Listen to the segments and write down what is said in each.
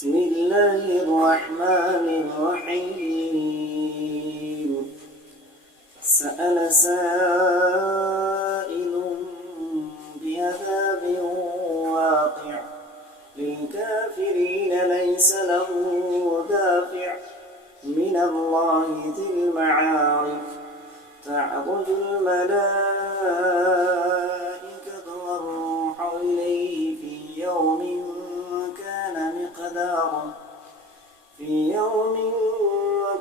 بسم الله الرحمن الرحيم سأل سائل بعذاب واقع للكافرين ليس له دافع من الله ذي المعارف تعرج الملائكة والروح إليه في يوم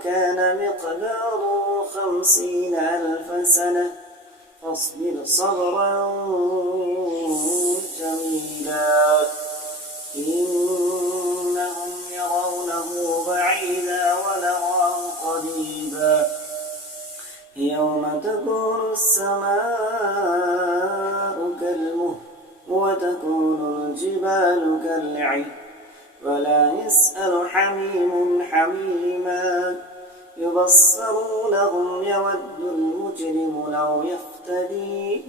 كان مقداره 50,000 سنة فاصبر صبرا جميلا إنهم يرونه بعيدا ونراه قريبا يوم تكون السماء كالمهل وتكون الجبال كالعهن ولا يسأل حميم حميما يبصرونهم يود المجرم لو يفتدي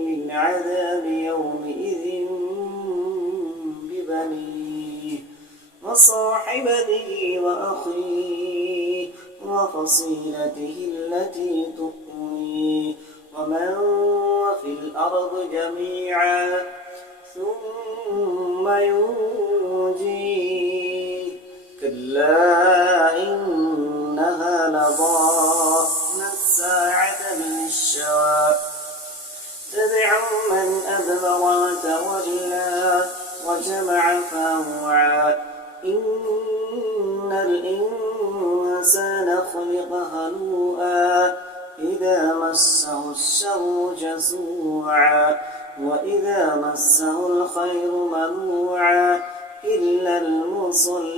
من عذاب يومئذ ببنيه وصاحبته وأخيه وفصيلته التي تؤويه ومن في الأرض جميعا ثم ينجيه كلا إنها لظى نزاعة للشوى تدعو من أدبر وتولى وجمع فأوعى إن الإنسان خلق هلوعا إذا مسه الشر جزوعا وإذا مسه الخير منوعا إلا المصلين